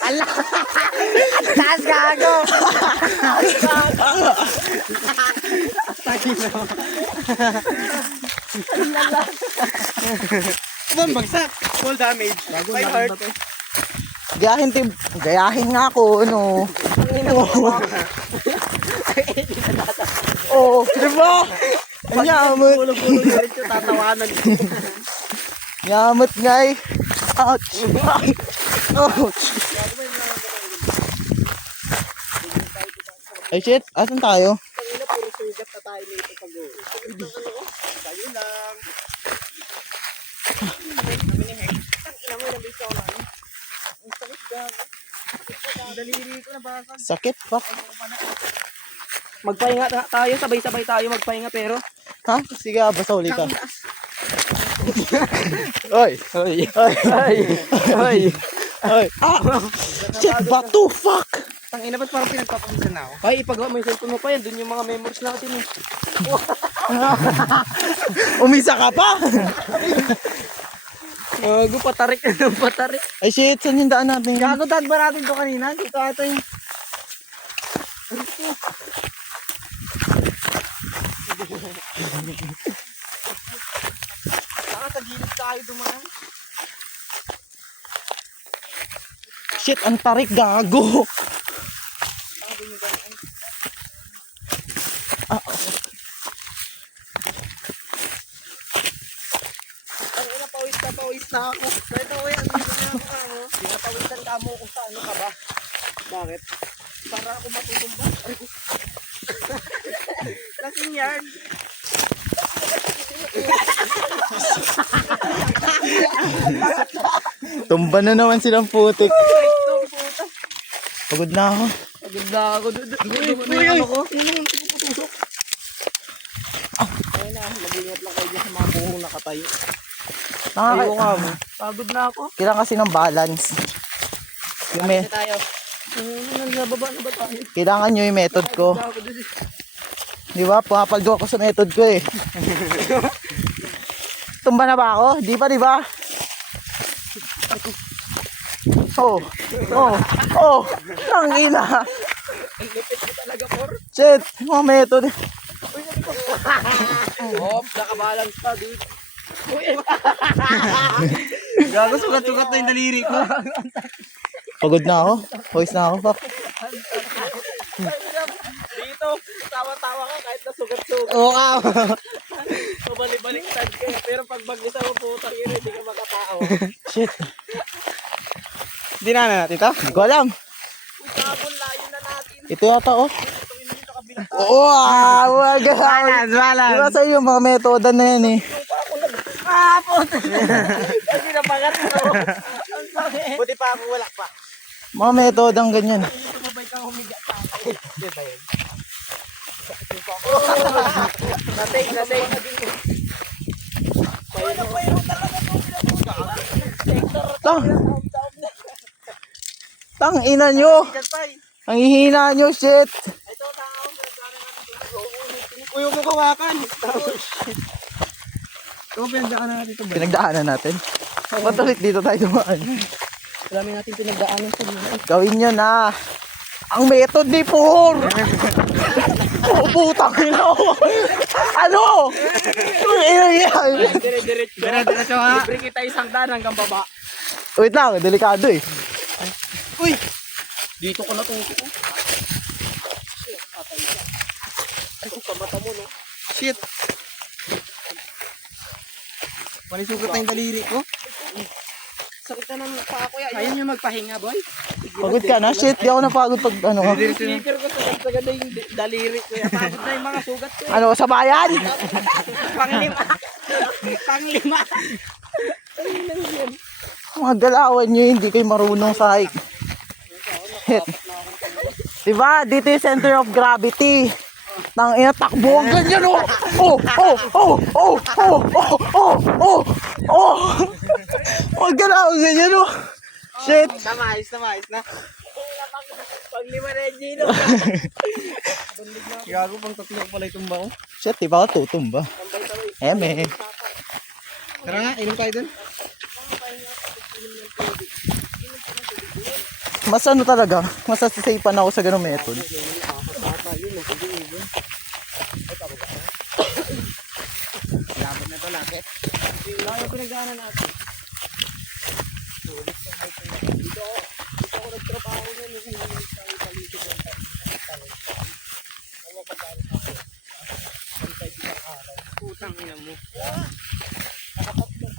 Ala! Taas gago! Bon, bagsak. Full damage. 5 heart. Gayahin nga ako, ano. Oo, diba? Ang yamot. Pulo-pulo diretso tatawanan ko. Yamot nga eh. Ouch. Ouch. Ay shit, asan tayo? Pangina, puro sugat na tayo nito pag-uwi. Tayo lang. Tangina mo, nabis ako na. Ang sakit gago. Ang daliri ko na basag. Sakit, fuck. Magpahinga tayo, sabay-sabay tayo magpahinga pero Ha? Sige, basta uli ka. Oy! Oy. Oy! Ay. Ay. Oy! Ah! Shit, bato, fuck! Tangina, ba't parang pinagpapawisan na ako? Ay, ipagawa mo yung cellphone mo pa yan. Doon yung mga memories natin eh. Umisa ka pa! Gago, patarik na ng patarik. Ay shit, saan yung daan natin? Gago, tag ba natin to kanina? Dito ata yung... Saka sa gilid tayo dumaan. Shit, ang tarik, gago! Ang ina, pawis na ako. Ito ko yan, dito na ako mo. Pinapawisan ka mo kung saan ka ba. Bakit? Para ako matutumba. Lasing yan. Tumba na naman silang putik. Ito, puta. Pagod na ako. Pagod na ako. Uy, ano ko? Ayun na, mag-ingat lang kayo dyan sa mga buhong nakatayo. Ayaw nga mo. Pagod na ako. Kailangan kasi ng balance. Yung Ano tayo? Nasa baba na ba tayo? kailangan nyo yung method ko. Di ba? Pumapaldo ako sa method ko eh. Tumba na ba ako? Di pa, di ba? Oh. Oh. Oh. Tangina. Ang lupit mo talaga, Por. Shit. Mga method. Oh, nakabalance pa, dude. Gago, sugat-sugat na yung daliri ko. Pagod na ako. Voice na ako. Fuck. Dito, tawa-tawa ka kahit nasugat-sugat. Oo ka. Pabalik-baliktad ka. Pero pag mag-isa mo putang ina, hindi ka makatao. Shit. Hindi na natin ito? Hindi ko alam. Sabon, layo na natin. Ito yata oh. Dito kabila. Oo ah. Wag ka. Balance. Diba sa'yo yung mga metoda na yan eh. Puta. Kasi napangat mo. Ang sakit. Buti pa ako wala pa. Mga metodang ganyan. Tumabay kang humiga sa akin. Hindi ba yun? Natay. Payo talaga to. Tang ina nyo. Ang hihina nyo, shit. Ito, tao. Uy, mo kawakan. Ito, pinagdaanan natin ito ba? Pinagdaanan natin. Ba't ulit dito tayo dumaan? Alam natin pinagdaanan ito. Gawin nyo na. Ang method ni Por. Oh, putang ina ko. Ano? Ang ina yan. Dire-diretso ha. Libre kita isang daan hanggang baba. Wait lang, delikado eh. Uy! Dito ko natuto ko. Ay, kung kamata mo, no? Shit! Manisugat na yung daliri ko. Sakit na ng paa ko yan. Ayun yung magpahinga, boy. Pagod ka na? Shit, di ako napagod pag ano ka. Sneaker ko sagad na yung daliri ko. Pagod na yung mga sugat ko. Ano, sa bayan? Panglima. Panglima. Ayun lang yan. Mga galawan nyo, hindi kayo marunong sa hike. Hit. Diba? Dito yung center of gravity. Nang ina, takbo ang ganyan, oh! Oh! Oh! Oh! Oh! Oh! Oh! Oh! Oh! Oh! Mga galawan ganyan, oh! Shit! Ayos na. Panglima na yung Gino. Gago, pang tatlo pala itong bao. Shit, di ba ako tutumba? Eme. Tara nga, inom tayo dun. Mas ano talaga, mas sasapan ako sa ganung method. Nakakapata yun. Nakagigil. Labot na to lakit. Layo pinagdaanan natin. Dito ako nagtrabaho nun. Hindi sa paligid ng talong. Ang mapagdaanan ako. Ang tayo isang araw. Putang ina mo. Nakatatlong